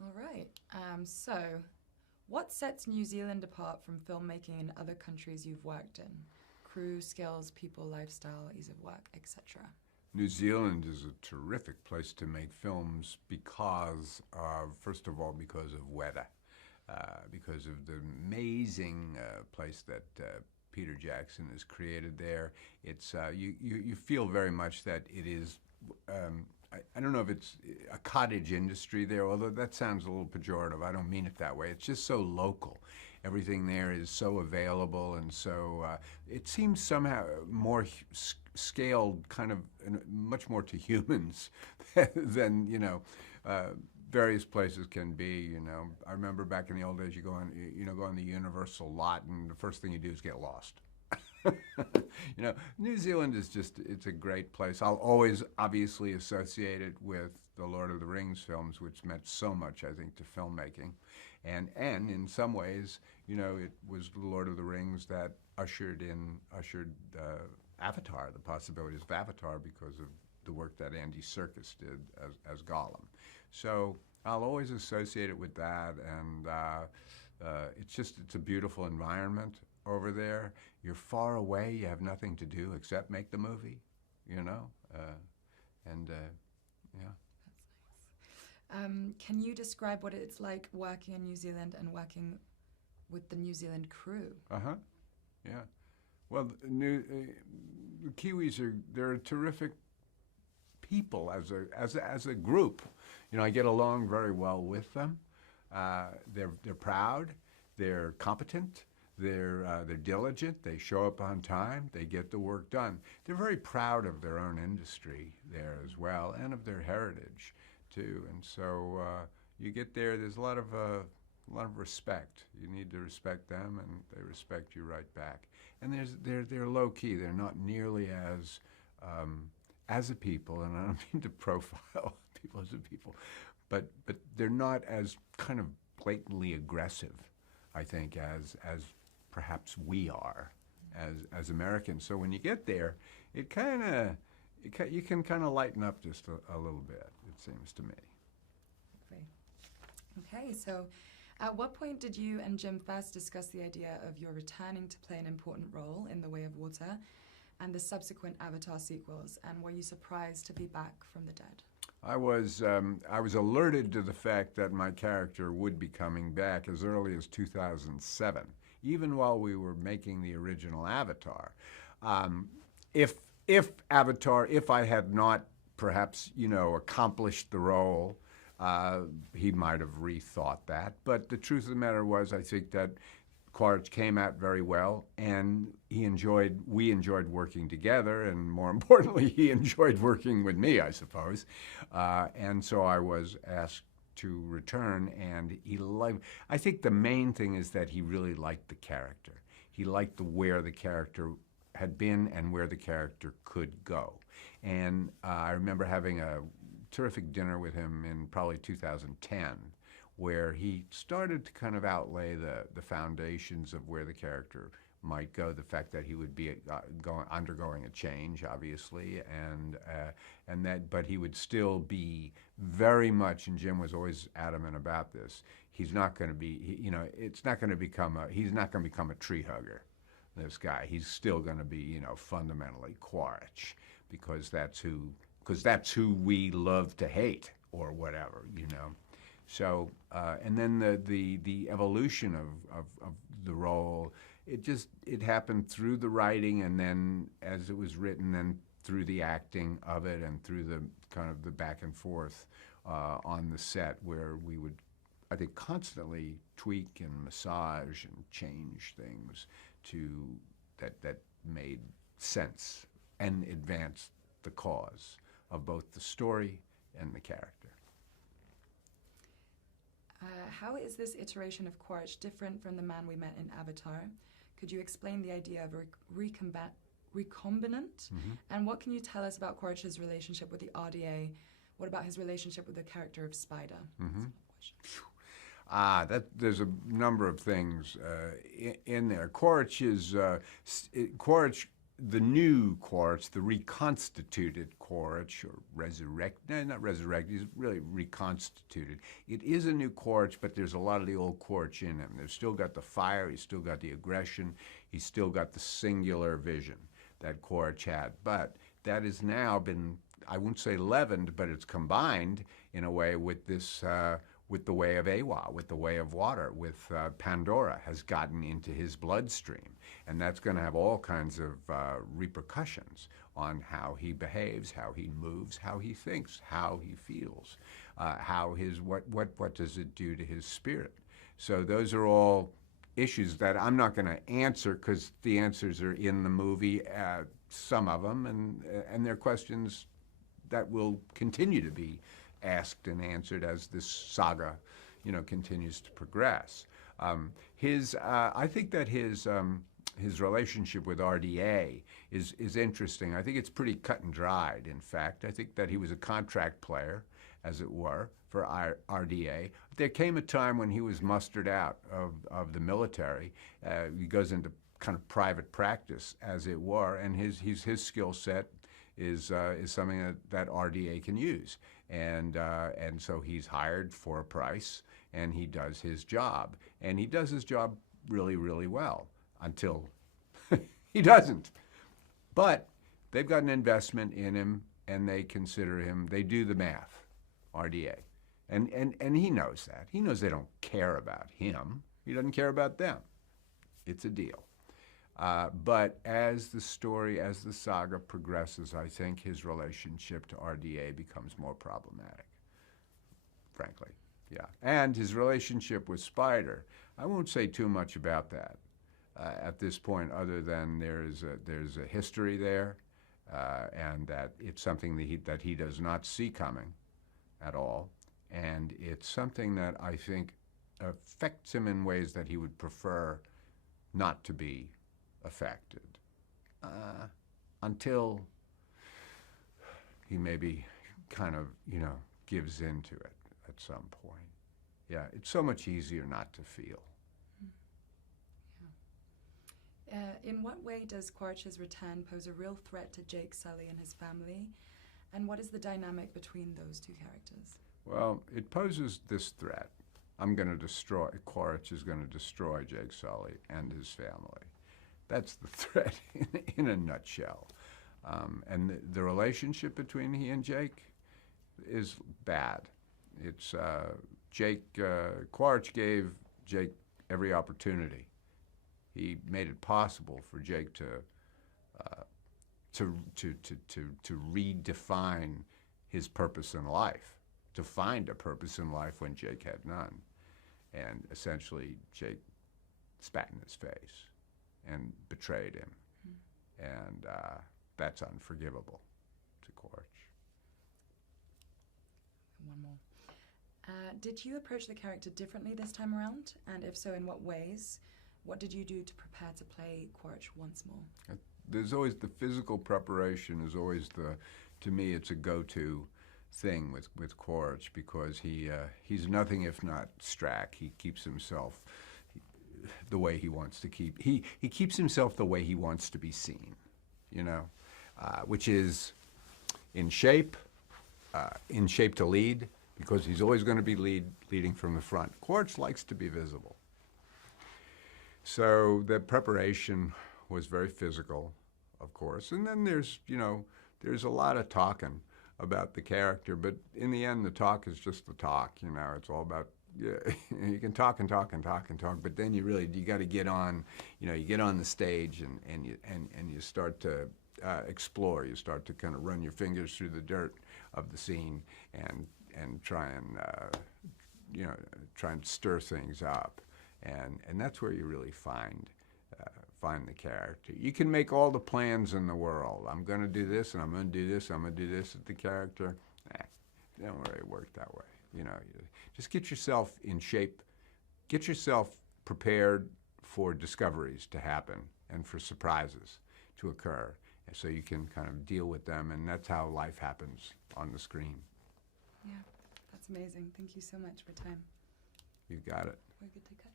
All right. So, what sets New Zealand apart from filmmaking in other countries you've worked in? Crew, skills, people, lifestyle, ease of work, etc. New Zealand is a terrific place to make films because of, first of all, because of weather, because of the amazing place that Peter Jackson has created there. It's you feel very much that it is. I don't know if it's a cottage industry there, although that sounds a little pejorative. I don't mean it that way. It's just so local. Everything there is so available, and so it seems somehow more scaled, kind of much more to humans than various places can be. I remember back in the old days, you go on the Universal lot, and the first thing you do is get lost. New Zealand is it's a great place. I'll always obviously associate it with the Lord of the Rings films, which meant so much, I think, to filmmaking. And in some ways, it was the Lord of the Rings that ushered Avatar, the possibilities of Avatar, because of the work that Andy Serkis did as Gollum. So I'll always associate it with that, and it's a beautiful environment over there. You're far away. You have nothing to do except make the movie, and yeah. That's nice. Can you describe what it's like working in New Zealand and working with the New Zealand crew? Uh-huh. Yeah. Well, the Kiwis they're a terrific people as a group. I get along very well with them. They're proud. They're competent. They're diligent. They show up on time. They get the work done. They're very proud of their own industry there as well, and of their heritage too. And so you get there. There's a lot of respect. You need to respect them, and they respect you right back. And they're low key. They're not nearly as a people, and I don't mean to profile people as a people, but they're not as kind of blatantly aggressive, I think, as perhaps we are as Americans. So when you get there, you can kind of lighten up just a little bit, it seems to me. Great. Okay, so at what point did you and Jim first discuss the idea of your returning to play an important role in The Way of Water and the subsequent Avatar sequels, and were you surprised to be back from the dead? I was alerted to the fact that my character would be coming back as early as 2007, even while we were making the original Avatar. If I had not perhaps accomplished the role, he might have rethought that. But the truth of the matter was, I think that Quaritch came out very well, and we enjoyed working together, and more importantly, he enjoyed working with me, I suppose. And so I was asked to return, and I think the main thing is that he really liked the character. He liked where the character had been and where the character could go. And I remember having a terrific dinner with him in probably 2010, where he started to kind of outlay the foundations of where the character might go, the fact that he would be undergoing a change, obviously, but he would still be very much, and Jim was always adamant about this, he's not going to be, he's not going to become a tree hugger, this guy. He's still going to be, fundamentally Quaritch, because that's who we love to hate, or whatever, So, and then the evolution of the role, it happened through the writing, and then as it was written, then through the acting of it, and through the kind of the back and forth on the set, where we would, I think, constantly tweak and massage and change things that made sense and advanced the cause of both the story and the character. How is this iteration of Quaritch different from the man we met in Avatar? Could you explain the idea of recombinant? Mm-hmm. And what can you tell us about Quaritch's relationship with the RDA? What about his relationship with the character of Spider? Mm-hmm. There's a number of things in there. Quaritch the new Quaritch, the reconstituted Quaritch, or not resurrected, he's really reconstituted. It is a new Quaritch, but there's a lot of the old Quaritch in him. There's still got the fire, he's still got the aggression, he's still got the singular vision that Quaritch had. But that has now been, I wouldn't say leavened, but it's combined in a way with this, with the way of Awa, with the way of water, with Pandora has gotten into his bloodstream. And that's going to have all kinds of repercussions on how he behaves, how he moves, how he thinks, how he feels, what does it do to his spirit. So those are all issues that I'm not going to answer because the answers are in the movie, some of them, and they're questions that will continue to be asked and answered as this saga, continues to progress. I think that his relationship with RDA is interesting. I think it's pretty cut and dried, in fact. I think that he was a contract player, as it were, for RDA. There came a time when he was mustered out of the military. He goes into kind of private practice, as it were, and his skill set is something that RDA can use. And so he's hired for a price, and he does his job. And he does his job really, really well until he doesn't. But they've got an investment in him, and they consider him, they do the math, RDA. And he knows that. He knows they don't care about him. He doesn't care about them. It's a deal. But as the saga progresses, I think his relationship to RDA becomes more problematic, frankly. Yeah. And his relationship with Spider, I won't say too much about that at this point, other than there's a history there, and that it's something that he does not see coming at all. And it's something that I think affects him in ways that he would prefer not to be affected until he maybe kind of, gives into it at some point. Yeah, it's so much easier not to feel. Yeah. In what way does Quaritch's return pose a real threat to Jake, Sully, and his family? And what is the dynamic between those two characters? Well, it poses this threat. Quaritch is going to destroy Jake Sully and his family. That's the threat in a nutshell. And the relationship between he and Jake is bad. It's Quaritch gave Jake every opportunity. He made it possible for Jake to redefine his purpose in life, to find a purpose in life when Jake had none. And essentially, Jake spat in his face and betrayed him. And that's unforgivable to Quaritch. One more. Did you approach the character differently this time around? And if so, in what ways? What did you do to prepare to play Quaritch once more? There's always the physical preparation is always to me, it's a go-to thing with Quaritch, because he's nothing if not Strack. He keeps himself the way he wants to keep. He keeps himself the way he wants to be seen, which is in shape to lead, because he's always going to be leading from the front. Quaritch likes to be visible. So the preparation was very physical, of course, and then there's a lot of talking about the character, but in the end, the talk is just the talk. It's all about, you can talk and talk and talk and talk, but then you got to get on, you get on the stage and you start to explore. You start to kind of run your fingers through the dirt of the scene and try and stir things up, and that's where you really find the character. You can make all the plans in the world. I'm going to do this, and I'm going to do this, I'm going to do this with the character. It don't really work that way. You just get yourself in shape, get yourself prepared for discoveries to happen and for surprises to occur, so you can kind of deal with them, and that's how life happens on the screen. Yeah, that's amazing. Thank you so much for time. You got it. We're good to cut.